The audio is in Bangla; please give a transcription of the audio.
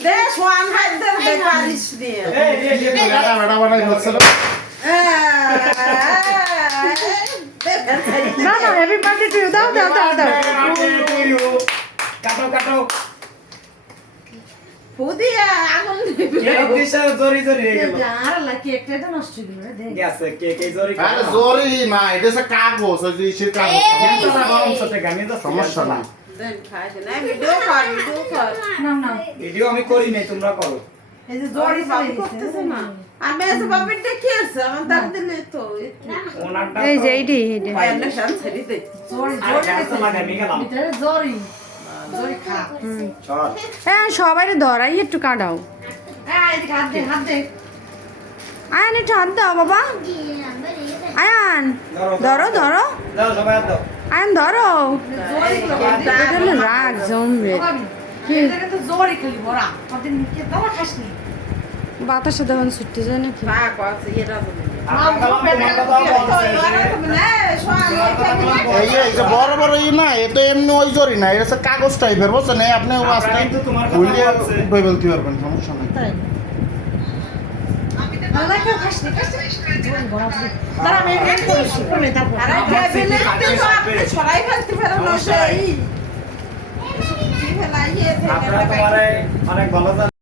দেখ ওয়ান হাত দে পারিস দিয়ে কাটা বেটা বানাই হচ্ছিল না না হ্যাপি বার্থডে টু ইউ দাও দাও দাও দাও কাটো কাটো ফুদিয়া আগুন কেক দিছে জরি জরি হয়ে গেল আর লাকি একটা তো নষ্ট হয়ে গেল দে গেছে কেক এই জরি আরে জরি না এটা হচ্ছে কাগজ ওই যে সে কাগজ এটা না গরম সাথে গানি তো সমস্যা না দেন খাই দে না ভিডিও কর না না ভিডিও আমি করি নাই তোমরা করো এই যে জোরি জরি বাবু চলে করতেছে গেছে না আমি এসে বাবির দেখে আছে আমার দাম দিলে তো ওনারটা এই যে এইডি এইডি এনে শান ছেড়ে দে জরি আর গাছ লাগাই নি গেলাম ভিতরে জরি জরি খা চল হ্যাঁ সবাই ধরাই একটু কাটাও এই হাত দে হাত দে আয়ান একটু হাত দাও বাবা আয়ান ধরো ধরো দাও সবাই দাও আয়ান ধরো এটা হলো রাগ জমবে এটা কিন্তু জোরি খালি ভরা কদিন কে দাও খাসনি বাতাসে দেবেন ছুটতে যায় নাকি রাগ আছে এরা বলে এই যে বড় বড় ই না এটা এমনি ওই জরি না এটা হচ্ছে কাগজ টাইপের বুঝছেন এই আপনি আসলে কিন্তু তোমার কথা ভুলিয়ে বলছে। বই বলতে পারবেন সমস্যা নাই আল্লাহ কেউ খাসনি জরি ভরা আছে দাঁড়া আমি এই করেছি করে তারপর সরাই ফেলতে পারো না সেই ফেলাই আপনারা তোমারে অনেক ভালো